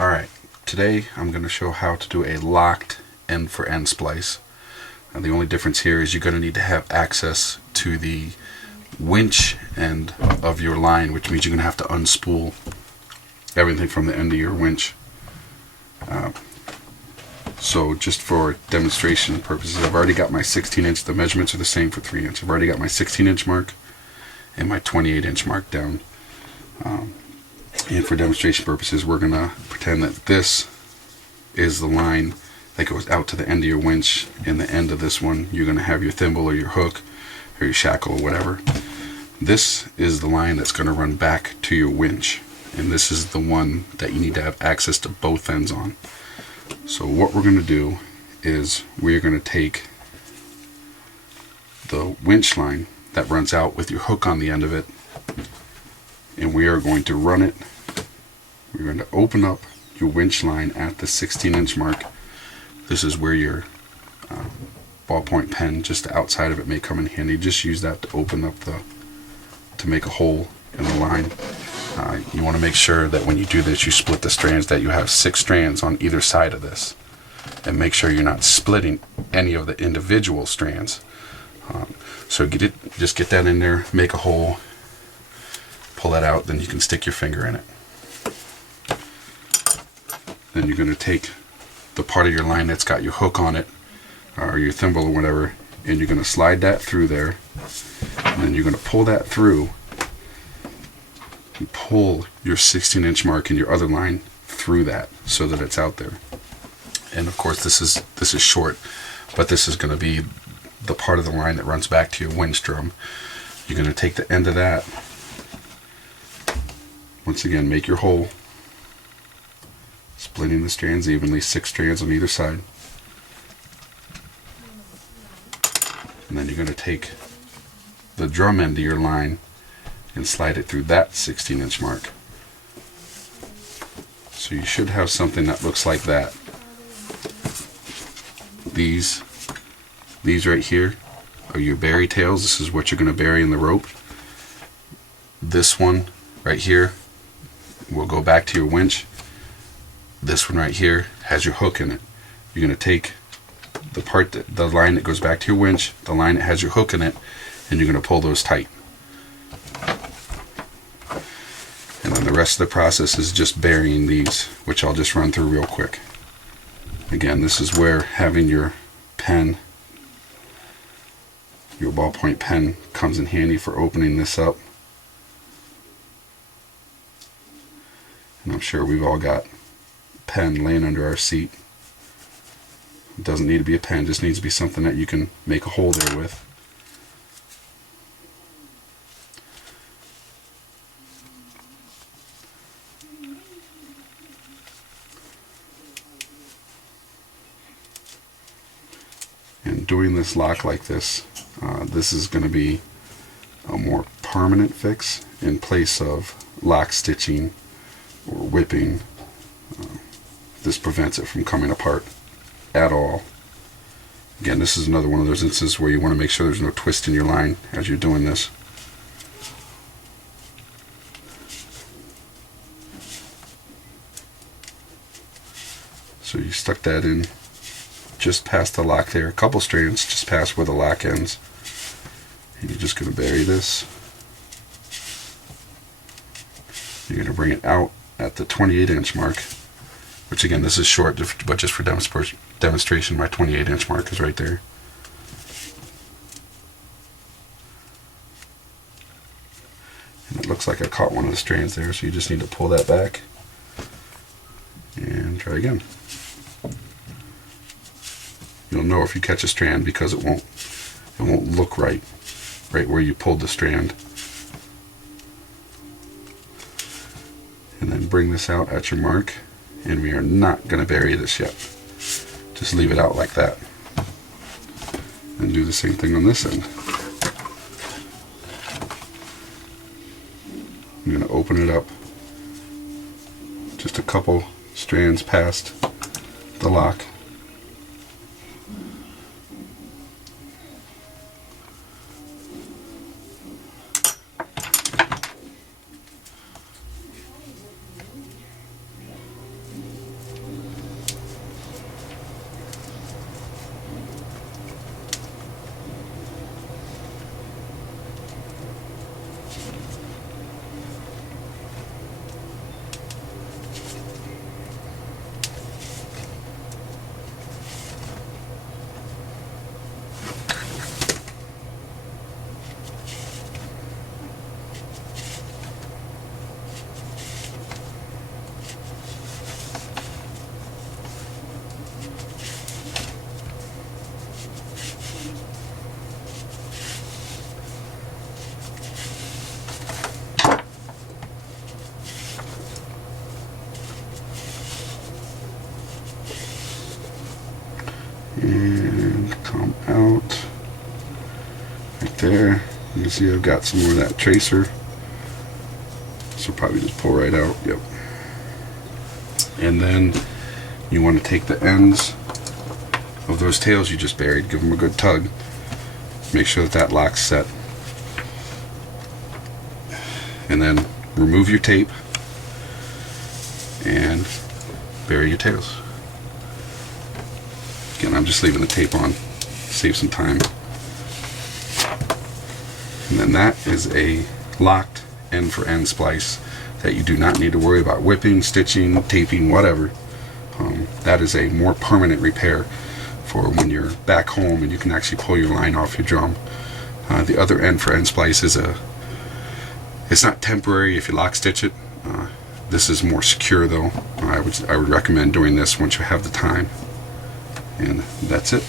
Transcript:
Alright, today I'm going to show how to do a locked end for end splice. And the only difference here is you're going to need to have access to the winch end of your line, which means you're going to have to unspool everything from the end of your winch. So just for demonstration purposes, I've already got my 16-inch, the measurements are the same for 3-inch. I've already got my 16-inch mark and my 28-inch mark down. And for demonstration purposes, we're going to pretend that this is the line that goes out to the end of your winch. In the end of this one, you're going to have your thimble or your hook or your shackle or whatever. This is the line that's going to run back to your winch. And this is the one that you need to have access to both ends on. So what we're going to do is we're going to take the winch line that runs out with your hook on the end of it, and we are going to run it. We're going to open up your winch line at the 16-inch mark. This is where your ballpoint pen, just the outside of it, may come in handy. Just use that to open up to make a hole in the line. You want to make sure that when you do this, you split the strands, that you have 6 strands on either side of this, and make sure you're not splitting any of the individual strands. So just get that in there, make a hole, pull that out, then you can stick your finger in it. Then you're going to take the part of your line that's got your hook on it, or your thimble or whatever, and you're going to slide that through there, and then you're going to pull that through. You pull your 16-inch mark and your other line through that so that it's out there. And of course this is short, but this is going to be the part of the line that runs back to your winch drum. You're going to take the end of that, once again make your hole, splitting the strands evenly, 6 strands on either side. And then you're going to take the drum end of your line and slide it through that 16-inch mark. So you should have something that looks like that. These right here are your bury tails. This is what you're going to bury in the rope. This one right here will go back to your winch. This one right here has your hook in it. You're going to take the line that goes back to your winch, the line that has your hook in it, and you're going to pull those tight. And then the rest of the process is just burying these, which I'll just run through real quick. Again, this is where having your pen, your ballpoint pen, comes in handy for opening this up. And I'm sure we've all got a pen laying under our seat. It doesn't need to be a pen, it just needs to be something that you can make a hole there with. And doing this lock like this, this is going to be a more permanent fix in place of lock stitching or whipping. This prevents it from coming apart at all. Again, this is another one of those instances where you want to make sure there's no twist in your line as you're doing this. So you stuck that in just past the lock there, a couple strands just past where the lock ends, and you're just going to bury this. You're going to bring it out at the 28-inch mark, which again, this is short, but just for demonstration, my 28-inch mark is right there. And it looks like I caught one of the strands there, so you just need to pull that back and try again. You'll know if you catch a strand because it won't look right where you pulled the strand. And then bring this out at your mark, and we are not going to bury this yet. Just leave it out like that. And do the same thing on this end. I'm going to open it up just a couple strands past the lock. there. You can see I've got some more of that tracer. So probably just pull right out. Yep. And then you want to take the ends of those tails you just buried, give them a good tug. Make sure that that lock's set. And then remove your tape and bury your tails. Again, I'm just leaving the tape on, save some time. And then that is a locked end for end splice that you do not need to worry about whipping, stitching, taping, whatever. That is a more permanent repair for when you're back home and you can actually pull your line off your drum. The other end for end splice is it's not temporary if you lock stitch it. This is more secure though. I would recommend doing this once you have the time. And that's it.